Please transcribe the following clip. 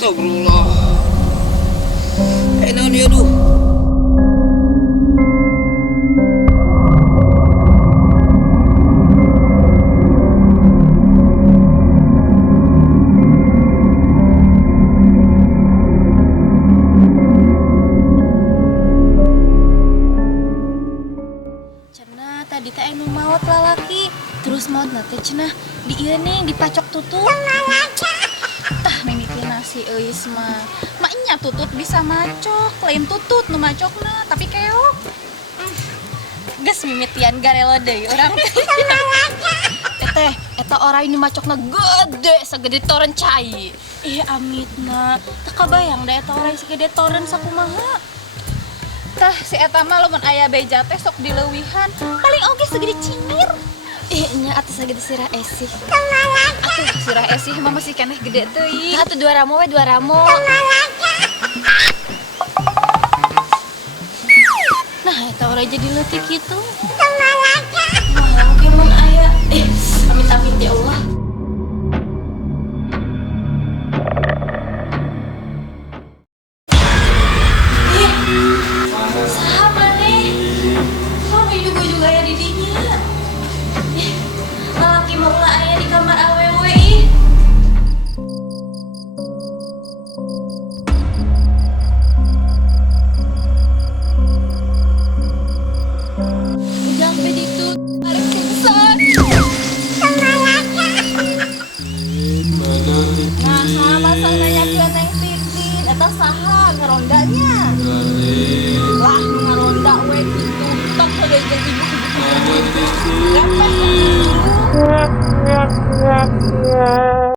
Astagfirullah. Naon ya duh. Cenah tadi teh anu maot lalaki, terus maot na teh cenah di ieu ning dipacok tutut. Tah mimiti nasi euis mah. Maknya tutut bisa macok, lain tutut nu macokna tapi keok. Geus mimitian garelo deui urang teh. Teh, eta orang ini macokna gede, segede toren cai. Ih amitna, teu kabayang da eta orang segede toren sakumaha. Tah si eta mah lamun aya beja teh sok dileuwihan, paling oge segede cimir. Nya atuh sagede sirah esih. Atuh sirah esih mah masih keneh gede teuing. Atuh dua ramo we dua ramo. Nah, eta orang jadi leutik kitu. Wah, oge mun aya. Amit-amit ya Allah. Saha maneh? Kok juga aya di dinya? Lalaki mau ulah aya di kamar awewe ih. Ujang pe ditu arek pingsan. Nah, masang nanyakeun Neng Titin, eta saha ngarondanya? Lah ngaronda we kitu, tok heuleuy jeung ibu-ibu. Gampang.